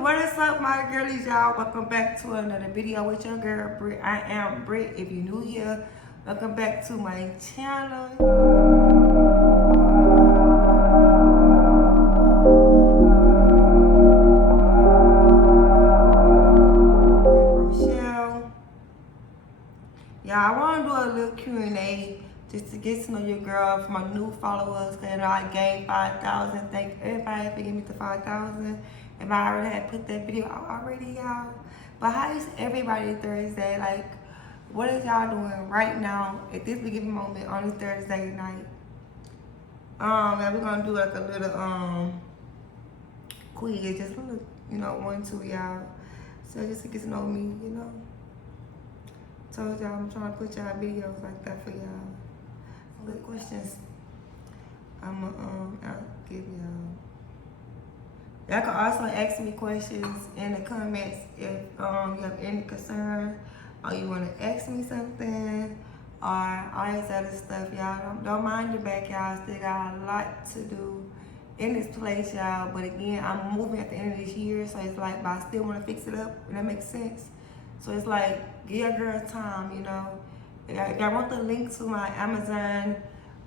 What is up, my girlies, y'all? Welcome back to another video with your girl, Britt. I am Britt. If you're new here, welcome back to my channel. Rochelle. Yeah, I want to do a little Q&A just to get to know your girl for my new followers. Cause I gained 5,000. Thank everybody for giving me the 5,000. If I already had put that video out already, y'all. But how is everybody Thursday? Like, what is y'all doing right now at this given moment on this Thursday night? Yeah, we're gonna do like a little quiz, just a little, 1, 2, y'all. So just to get to know me, Told y'all I'm trying to put y'all videos like that for y'all. Good questions. I'll give y'all. Y'all can also ask me questions in the comments if you have any concern or you want to ask me something or all this other stuff, y'all. Don't mind the back, y'all. Still got a lot to do in this place, y'all. But again, I'm moving at the end of this year, so it's like, but I still want to fix it up, and that makes sense. So it's like, give your girl time, If y'all want the link to my Amazon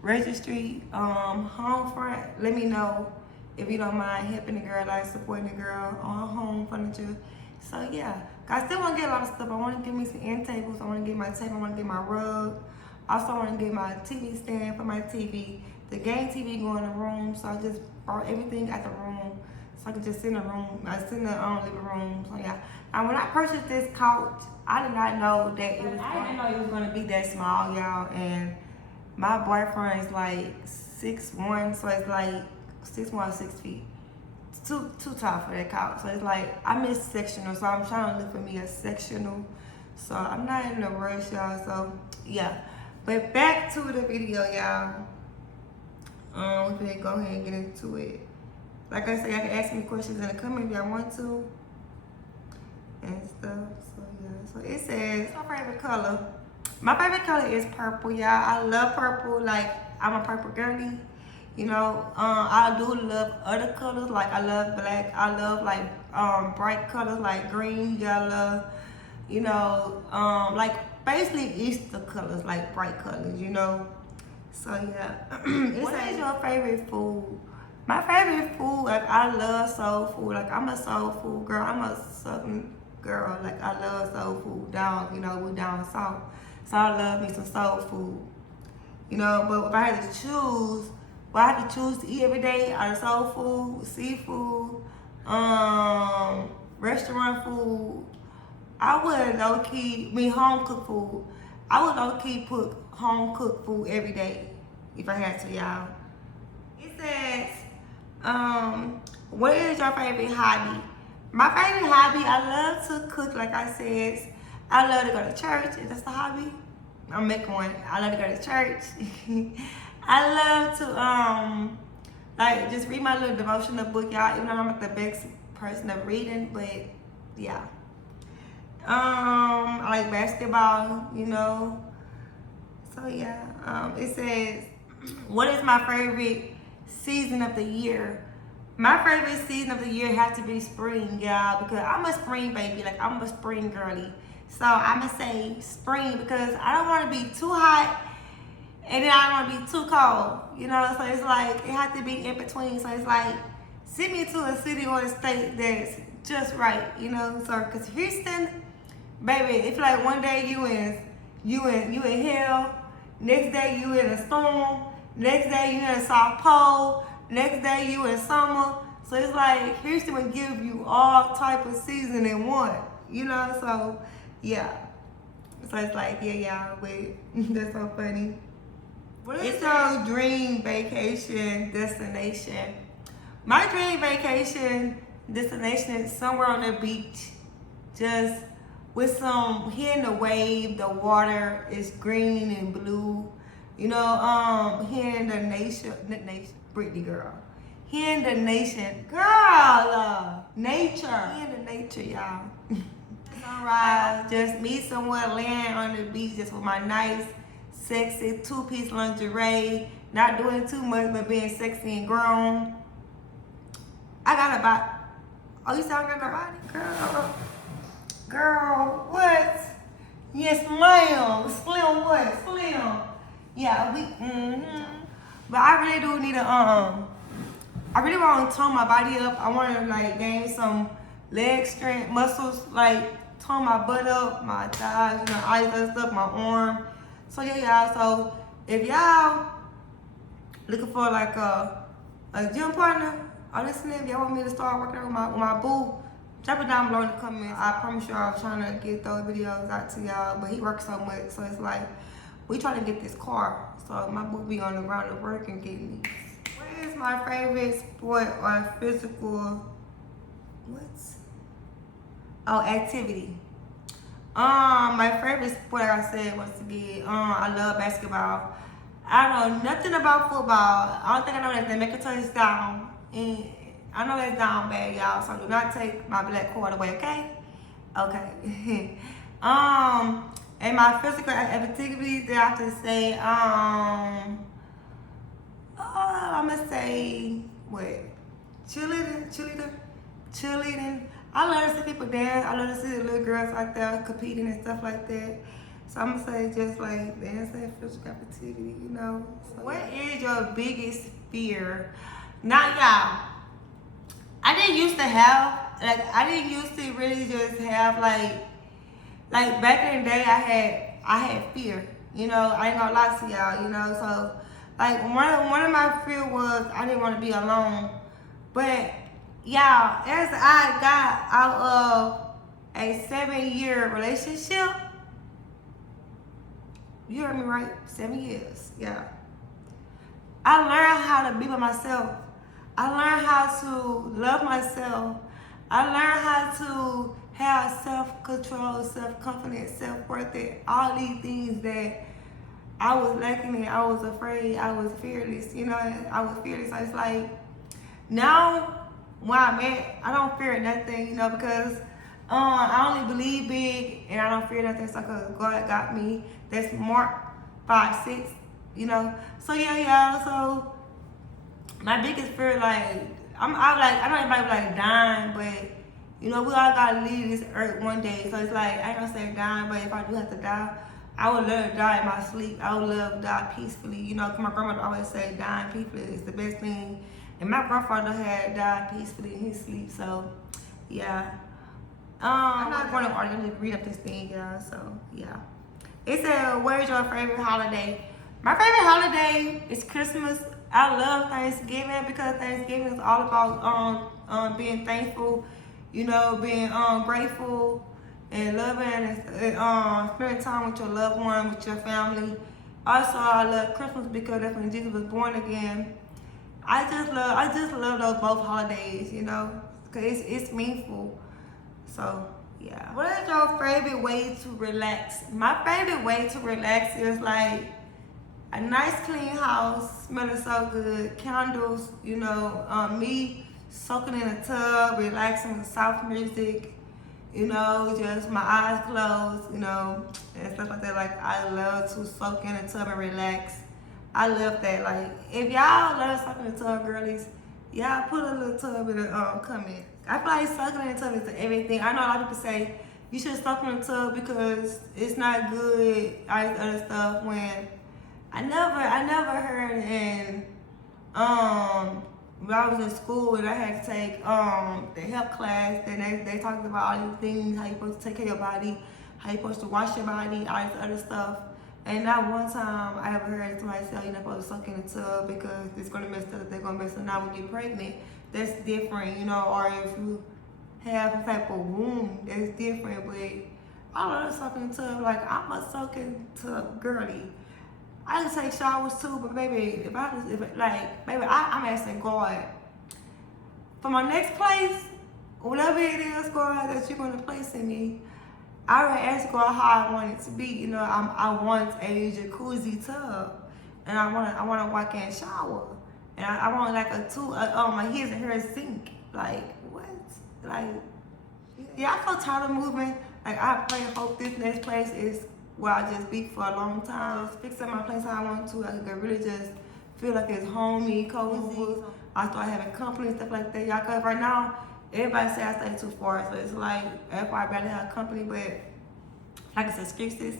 registry home front, let me know. If you don't mind helping the girl, like supporting the girl on her home furniture. So yeah, I still want to get a lot of stuff. I want to get me some end tables. I want to get my table. I want to get my rug. Also want to get my TV stand for my TV. The game TV go in the room, so I just brought everything out the room, so I could just sit in the room. I sit in the living room. So yeah. And when I purchased this couch, I did not know that it was. I didn't know it was going to be that small, y'all. And my boyfriend is like 6'1", so it's like 6'1", 6 feet. It's too tall for that couch. So it's like, I miss sectional, so I'm trying to look for me a sectional. So I'm not in a rush, y'all. So yeah. But back to the video, y'all. We're gonna go ahead and get into it. Like I said, y'all can ask me questions in the comments if y'all want to. And stuff. So yeah. So it says, my favorite color. My favorite color is purple, y'all. I love purple. Like, I'm a purple girly. I do love other colors, like I love black. I love like bright colors like green, yellow, like basically Easter colors, like bright colors, So yeah. What is your favorite food? My favorite food, like I love soul food. Like I'm a soul food girl. I'm a southern girl. Like I love soul food down, we down south. So I love me some soul food. But if I had to choose, I have to choose to eat every day out of soul food, seafood, restaurant food. I would home cooked food. I would low-key put home cooked food every day if I had to, y'all. It says, what is your favorite hobby? My favorite hobby, I love to cook, like I said. I love to go to church. Is that a hobby? I'm making one. I love to go to church. I love to like just read my little devotional book, y'all. Even though I'm not the best person of reading, but yeah. I like basketball, So yeah. It says, what is my favorite season of the year? My favorite season of the year has to be spring, y'all, because I'm a spring baby. Like I'm a spring girly. So I'm gonna say spring because I don't want to be too hot. And then I don't want to be too cold, so it's like, it has to be in between. So it's like, send me to a city or a state that's just right, So, because Houston, baby, it's like one day you in hell, next day you in a storm, next day you in a South Pole, next day you in summer. So it's like, Houston will give you all type of season in one, So, yeah. So it's like, yeah, y'all, wait, that's so funny. What is your dream vacation destination? My dream vacation destination is somewhere on the beach, just with hearing the wave, the water is green and blue. Hearing the nation, Brittany girl. Hearing the nation, girl, nature. Hearing the nature, y'all. Sunrise, just me somewhere laying on the beach, just with my nice, sexy two-piece lingerie, not doing too much but being sexy and grown. I got about Oh, you said I got nobody? Girl, what? Yes, ma'am. Slim what? Slim. Yeah, But I really do need I really want to tone my body up. I want to like gain some leg strength, muscles, like tone my butt up, my thighs, you know, all this other stuff, my arm. So yeah, y'all. So if y'all looking for like a gym partner, or listening, if y'all want me to start working out with my boo, drop it down below in the comments. I promise y'all I'm trying to get those videos out to y'all, but he works so much, so it's like we trying to get this car. So my boo be on the ground at work and getting these. What is my favorite sport or physical activity? My favorite sport, like I said, was to be I love basketball. I don't know nothing about football. I don't think I know that they make a touchdown. And I know that's down bad, y'all. So do not take my black card away, okay? Okay. And my physical activities that I have to say, I'm gonna say what? Cheerleading. I love to see people dance. I love to see the little girls out there competing and stuff like that. So I'm gonna say just like dancing, physical activity, you know. So what is your biggest fear? Now, y'all, I didn't used to really just have like back in the day I had fear, you know. I ain't gonna lie to y'all, you know. So like one of my fear was I didn't want to be alone. But y'all, as I got out of a 7-year relationship, you heard me right, 7 years, yeah. I learned how to be by myself. I learned how to love myself. I learned how to have self-control, self-confidence, self-worth, all these things that I was lacking in. I was afraid. I was fearless. You know, I was fearless. So it's like, now where I'm at, I don't fear nothing, you know, because I only believe big and I don't fear nothing. So because God got me. That's Mark 5:6, you know. So yeah, y'all. So my biggest fear, like, I know everybody like dying, but you know, we all gotta leave this earth one day. So it's like, I ain't gonna say dying, but if I do have to die, I would love to die in my sleep. I would love to die peacefully. You know, my grandmother always say dying peacefully is the best thing. And my grandfather had died peacefully in his sleep. So yeah. I'm not going to argue, I'm gonna read up this thing, y'all. So yeah. It said, where's your favorite holiday? My favorite holiday is Christmas. I love Thanksgiving because Thanksgiving is all about being thankful, you know, being grateful and loving and spending time with your loved one, with your family. Also, I love Christmas because that's when Jesus was born again. I just love those both holidays, you know, because it's meaningful. So yeah. What is your favorite way to relax? My favorite way to relax is like a nice clean house, smelling so good, candles, you know, me soaking in a tub, relaxing with soft music, you know, just my eyes closed, you know, and stuff like that. Like, I love to soak in a tub and relax. I love that. Like, if y'all love soaking in a tub, girlies, y'all put a little tub in the comment. I feel like soaking in a tub is everything. I know a lot of people say you should soak in a tub because it's not good, all this other stuff, when I never heard in when I was in school and I had to take the health class, then they talked about all these things, how you supposed to take care of your body, how you supposed to wash your body, all this other stuff. And not one time I ever heard somebody say you're not supposed to soak in the tub because it's gonna mess up, they're gonna mess up. Now when you're pregnant, that's different, you know, or if you have some type of wound, that's different. But I love soaking in the tub. Like, I'm a soaking tub girly. I can take showers too, but baby, I'm asking God for my next place, whatever it is, God, that you're gonna place in me. I already asked God how I want it to be. You know, I want a jacuzzi tub, and I want to walk in and shower, and I want like my his and her sink. Like, what? Like, yeah, I feel tired of moving. Like, I pray and hope this next place is where I just be for a long time. Fix up my place how I want to. I could really just feel like it's homey, cozy. I start having company and stuff like that. Y'all, cause right now everybody say I stay too far, so it's like that's why I barely have company, but like it's excuses.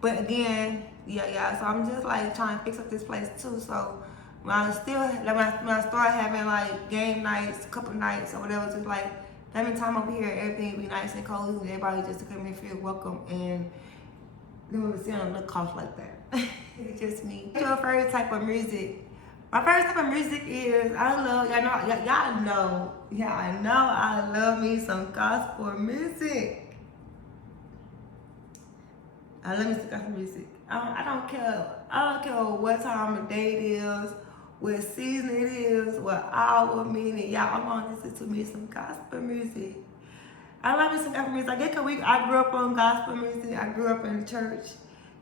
But again, yeah. So I'm just like trying to fix up this place too. So when I start having like game nights, couple nights or whatever, just like having time over here, everything be nice and cozy, everybody just to come in and feel welcome and never see on the couch like that. It's just me. What's your favorite type of music? My favorite type of music is y'all know I love me some gospel music. I love me some gospel music. I don't care what time of day it is, what season it is, what hour, minute. Y'all, I'm gonna listen to me some gospel music. I love me some gospel music. I grew up on gospel music. I grew up in the church.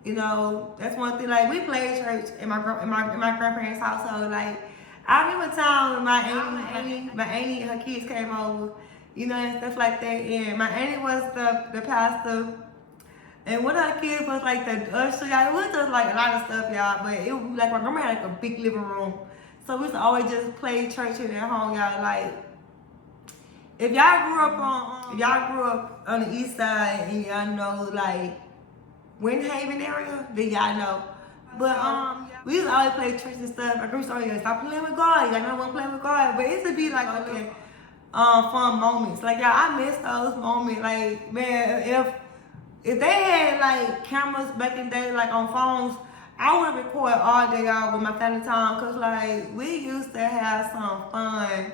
You know, that's one thing. Like we played church in my grandparents' household. Like I remember time when my auntie and her kids came over, you know, and stuff like that. And my auntie was the pastor, and one of her kids was like the usher. Y'all, it was just like a lot of stuff, y'all. But it was like my grandma had like a big living room, so we used to always just play church in their home, y'all. Like if y'all grew up on the east side and y'all know like Windhaven area, then y'all know. But we used to always play church and stuff. I grew up saying, stop playing with God. Y'all know I wasn't playing with God. But it used to be like okay, fun moments. Like y'all, I miss those moments. Like man, if they had like cameras back in the day, like on phones, I would record all day out with my family time. Cause like we used to have some fun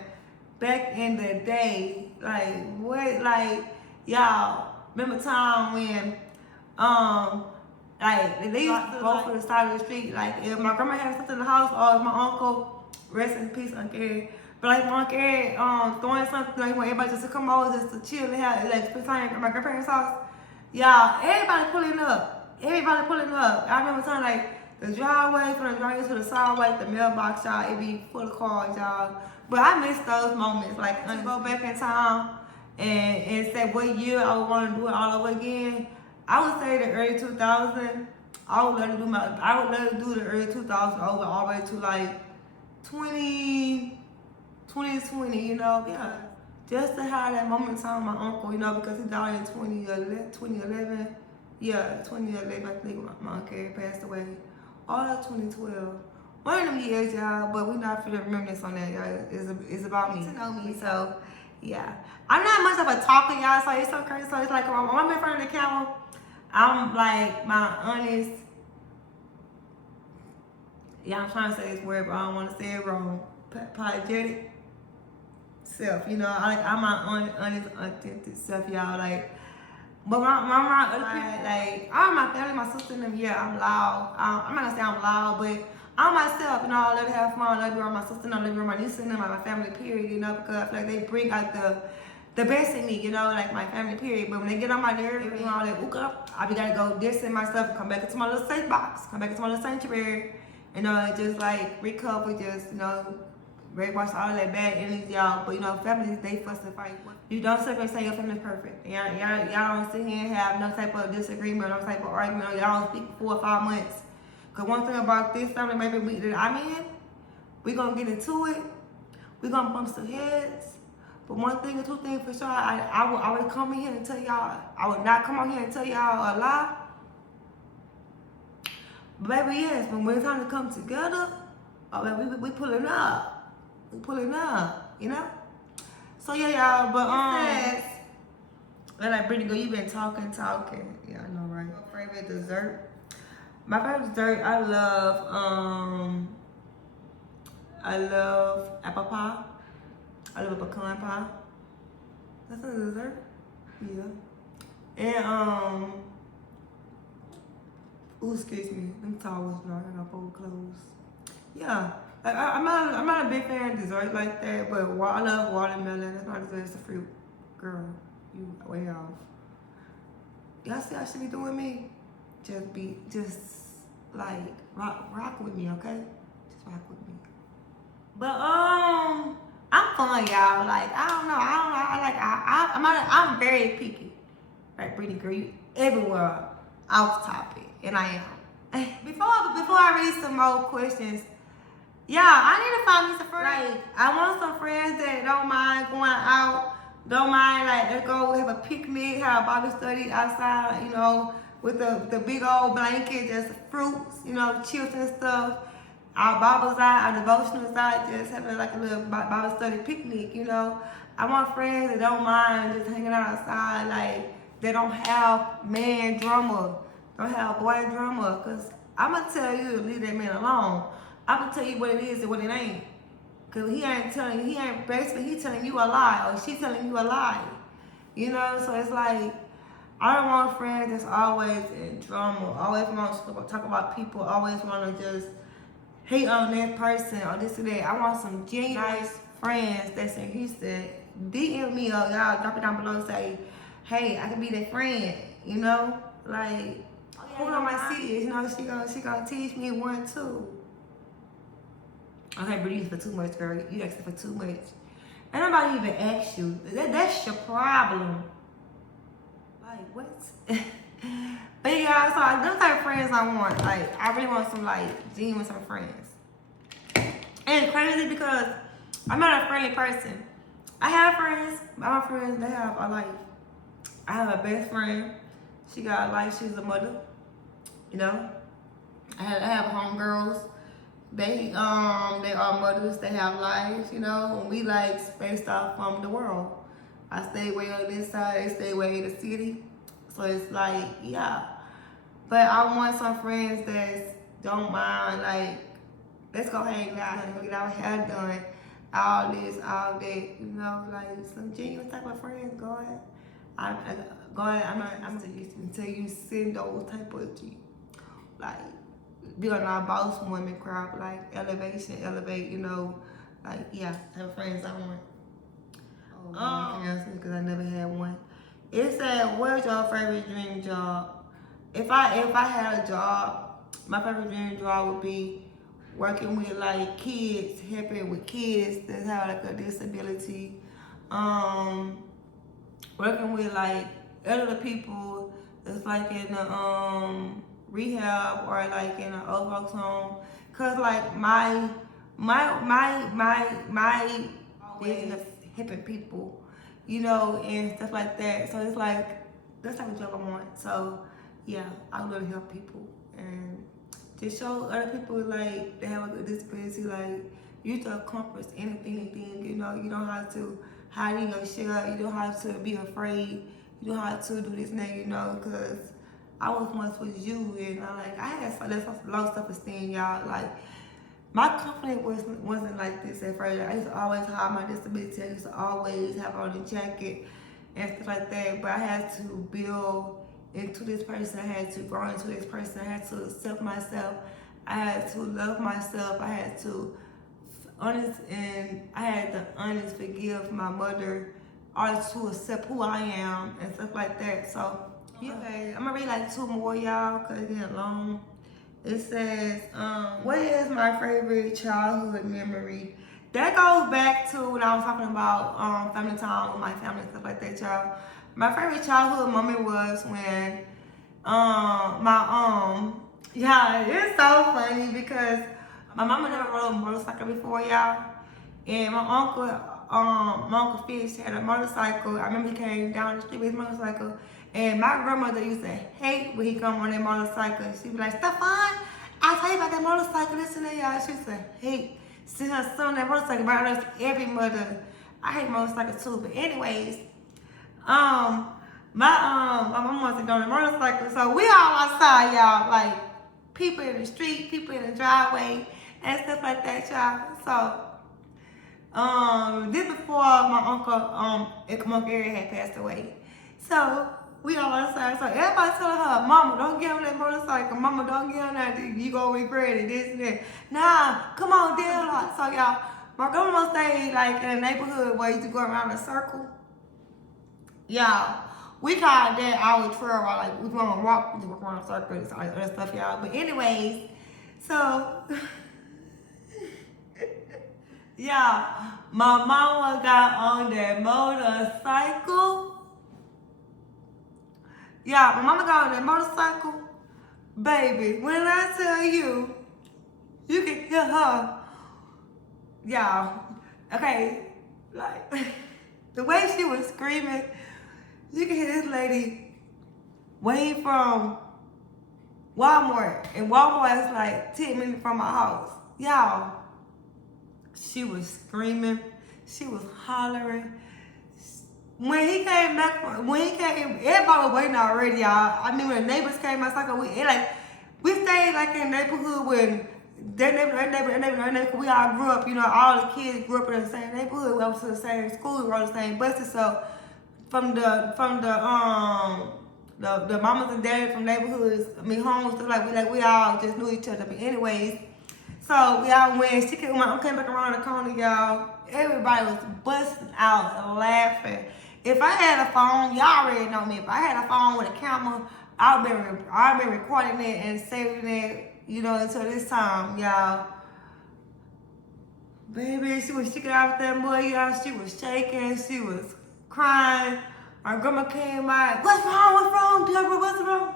back in the day. Like what? Like y'all remember time when like they used to go for the side of the street. Like if my grandma had something in the house, or if my uncle, rest in peace, Uncle Eric. But like my Uncle Eric throwing something, like when everybody just to come over just to chill and have like spend time at my grandparents' house. Y'all, everybody pulling up. I remember time like the driveway from the driveway to the sidewalk, the mailbox, y'all, it be full of cars, y'all. But I miss those moments. Like to go back in time and say what year I would want to do it all over again. I would say the early 2000s. I would love to do the early 2000s over all the way to like 2020, you know, yeah. Just to have that moment in time with my uncle, you know, because he died in 2011. Yeah, 2011, I think my uncle passed away. All of 2012. One of them years, y'all, but we're not finna reminisce on that, y'all. It's about me. To know me, so yeah. I'm not much of a talker, y'all, so it's so crazy. So it's like when I'm in front of the camera, I'm like my honest, I'm trying to say this word, but I don't want to say it wrong. Apologetic self, you know. I'm my honest, authentic self, y'all. Like, but when I'm around other people, like all my family, my sister and them, yeah, I'm loud. I'm not gonna say I'm loud, but I'm myself, you know. I love to have fun. I love to be around my sister, and I love to be around my niece and them, my family, period, you know, because I feel like they bring out the best in me, you know, like my family, period. But when they get on my nerves, you know, like, I be gotta go distance myself, come back into my little safe box, come back into my little sanctuary, you know, and just like recover, just, you know, brainwash all that bad energy, y'all. But you know, families, they fuss and fight. You don't sit there and say your family's perfect. Y'all don't sit here and have no type of disagreement, no type of argument. Y'all don't speak for 4 or 5 months. Cause one thing about this family, maybe that I'm in, we gonna get into it. We gonna bump some heads. But one thing or two things for sure, I would come in here and tell y'all, I would not come on here and tell y'all a lie. But baby, yes, when it's time to come together, oh baby, we pulling up. We pulling up, you know? So yeah, y'all, but like Brittany, girl, you been talking. Yeah, I know, right? My favorite dessert. My favorite dessert, I love apple pie. I love a pecan pie. That's a dessert. Yeah. And excuse me. Them towels, no, I gotta fold clothes. Yeah. Like I'm not a big fan of dessert like that, but I love watermelon. That's not dessert, it's a fruit. Girl, you way off. Y'all see how she be doing me? Just like rock with me, okay? Just rock with me. But I'm fun, y'all. Like I don't know. I'm very picky. Like Brittany, girl, you everywhere off topic, and I am. Before I read some more questions, y'all, I need to find me some friends. Like I want some friends that don't mind going out, don't mind, like, let's go have a picnic, have a Bible study outside, you know, with the big old blanket, just fruits, you know, chips and stuff. Our Bibles out, our devotionals out, just having like a little Bible study picnic, you know. I want friends that don't mind just hanging out outside, like, they don't have man drama, don't have boy drama, because I'm going to tell you to leave that man alone. I'm going to tell you what it is and what it ain't. Because he ain't basically, he telling you a lie, or she telling you a lie. You know, so it's like, I don't want friends that's always in drama, always want to talk about people, always want to just hate on that person or this or that. I want some genuine nice friends that's in Houston. DM me or y'all drop it down below and say, hey, I can be that friend, you know? Like, who on my seat, you know, she gonna teach me 1, 2. Okay, but you for too much, girl. You asking for too much. And nobody even asked you. That's your problem. Like, what? But yeah, so those type of friends I want. Like, I really want some, like, genuine some friends. And it's crazy because I'm not a friendly person. I have friends, but my friends, they have a life. I have a best friend. She got a life. She's a mother. You know? I have homegirls. They are mothers. They have lives, you know. And we like spaced off from the world. I stay way on this side. They stay way in the city. So it's like, yeah. But I want some friends that don't mind, like, let's go hang out and get our hair done. All this, all that, you know, like some genuine type of friends. Go ahead. I'm until you send those type of, like, be on our boss woman crowd, like elevate, you know, like, yeah, type of friends I want. I can't answer because I never had one. It said, what's your favorite dream job? If I had a job, my favorite dream job would be working with like kids, helping with kids that have like a disability, working with like elderly people that's like in a rehab or like in an old folks home. Cause like my business helping people, you know, and stuff like that. So it's like that's the type of job I want. So yeah, I would really help people and just show other people like they have a good disability, like you can accomplish anything, you know, you don't have to hide in your shell, you don't have to be afraid, you don't have to do this and that, you know, because I was once with you and I had low self-esteem, y'all. Like my confidence wasn't like this at first. I used to always hide my disability, I used to always have on a jacket and stuff like that, but I had to build into this person, I had to grow into this person, I had to accept myself, I had to love myself, I had to honest forgive my mother, or to accept who I am and stuff like that. So yeah, okay, I'm gonna read like 2 more, y'all, cause it's getting long. It says, what is my favorite childhood memory? That goes back to when I was talking about family time with my family and stuff like that, y'all. My favorite childhood moment was when yeah, it's so funny because my mama never rode a motorcycle before, y'all. And my uncle Fish had a motorcycle. I remember he came down the street with his motorcycle. And my grandmother used to hate when he come on that motorcycle. She'd be like, Stefan, I'll tell you about that motorcycle, this and that, y'all. She used to hate seeing her son on that motorcycle. But I know every mother, I hate motorcycles too. But anyways, my mom wants to go on a motorcycle, so we all outside, y'all, like people in the street, people in the driveway, and stuff like that, y'all. So, this before my uncle Gary had passed away. So we all outside. So everybody telling her, Mama, don't get on that motorcycle. Mama, don't get on that. You gonna regret it. This and that. Nah, come on, Dale. So y'all, my grandma stayed like in a neighborhood where you used to go around a circle. Y'all, we called that our trail, like we gonna walk, we just walk around circles, all that other stuff, y'all. But anyways, so yeah, my mama got on that motorcycle. Yeah, my mama got on that motorcycle, baby. When I tell you, you can hear her, y'all. Okay, like. The way she was screaming, you can hear this lady way from Walmart. And Walmart is like 10 minutes from my house. Y'all, she was screaming. She was hollering. When he came, everybody was waiting already, y'all. I mean, when the neighbors came outside, we stayed like in the neighborhood when that neighborhood, we all grew up, you know, all the kids grew up in the same neighborhood. We went to the same school, we rode the same buses. So from the mamas and daddies from neighborhoods, I mean homes, stuff we all just knew each other. But anyways, so we all went. When I came back around the corner, y'all, everybody was busting out laughing. If I had a phone, y'all already know me. If I had a phone with a camera, I've been recording it and saving it, you know, until this time, y'all. Baby, she was shaking out that boy, y'all. She was shaking. She was crying. My grandma came out. What's wrong, Deborah? What's wrong?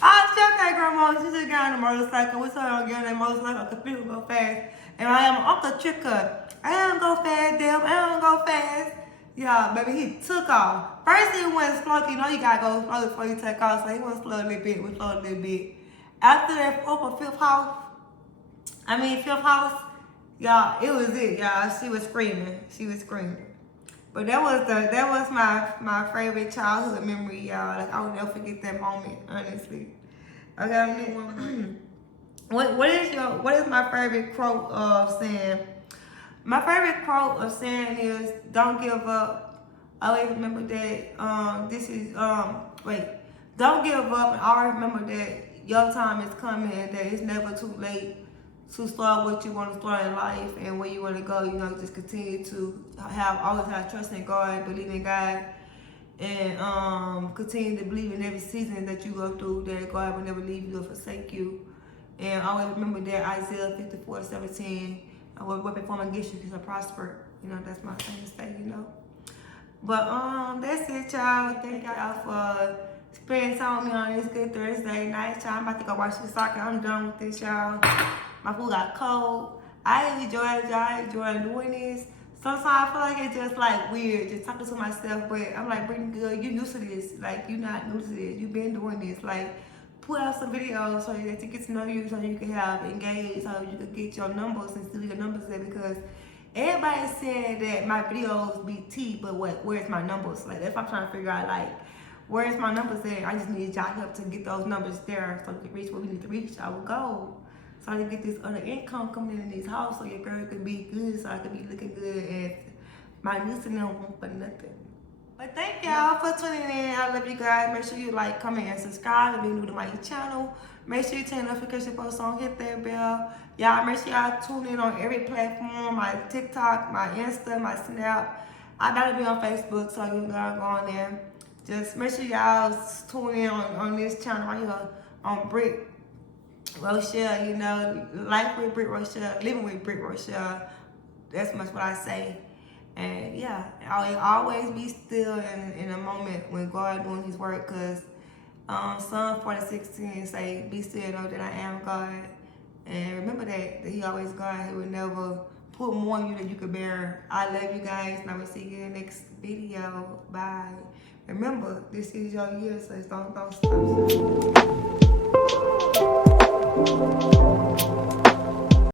I still can't, grandma. She just got on the motorcycle. We saw her get on that motorcycle. The people go fast. And I am Uncle Tricker. I don't go fast, Deb. I don't go fast. Yeah, baby, he took off. First he went slow. You know you gotta go slow before you take off. So he went slow a little bit. We slowed a little bit. After that fifth house, y'all, it was it, y'all. She was screaming. But that was my favorite childhood memory, y'all. Like I will never forget that moment, honestly. Okay, what is my favorite quote of saying? My favorite quote of saying is don't give up. Always remember that don't give up, and always remember that your time is coming and that it's never too late to start what you want to start in life and where you want to go. You know, just continue to always have trust in God, believe in God, and continue to believe in every season that you go through that God will never leave you or forsake you. And always remember that Isaiah 54:17, what weapon formed against you shall prosper. You know, that's my famous thing, you know. But that's it, y'all. Thank y'all for spending time with me on this good Thursday night, y'all. I'm about to go watch the soccer. I'm done with this, y'all. My food got cold. I enjoy it, y'all. I enjoy doing this. Sometimes I feel like it's just like weird, just talking to myself, but I'm like, Brittany, good, you used to this. Like, you're not new to this. You've been doing this. Like, put out some videos so that you get to know you, so you can have engaged, so you can get your numbers and see your numbers there, because everybody said that my videos be T, but where's my numbers? Like, that's what I'm trying to figure out, like, where's my numbers at? I just need y'all help to get those numbers there so we can reach what we need to reach, our goal. So I can get this other income coming in this house so your girl can be good, so I can be looking good, and my niece and them won't for nothing. But thank y'all for tuning in. I love you guys. Make sure you like, comment, and subscribe if you're new to my channel. Make sure you turn the notification post on, hit that bell. Y'all, make sure y'all tune in on every platform, my TikTok, my Insta, my Snap. I gotta be on Facebook, so you gotta go on there. Just make sure y'all tune in on this channel right here on Britt Rochelle, you know, life with Britt Rochelle, living with Britt Rochelle. That's much what I say. And yeah, I'll always be still in a moment when God doing his work, because Psalm 46:10 say, be still, know that I am God. And remember that he always God. He would never put more on you than you could bear. I love you guys, and I will see you in the next video. Bye. Remember, this is your year, so don't stop.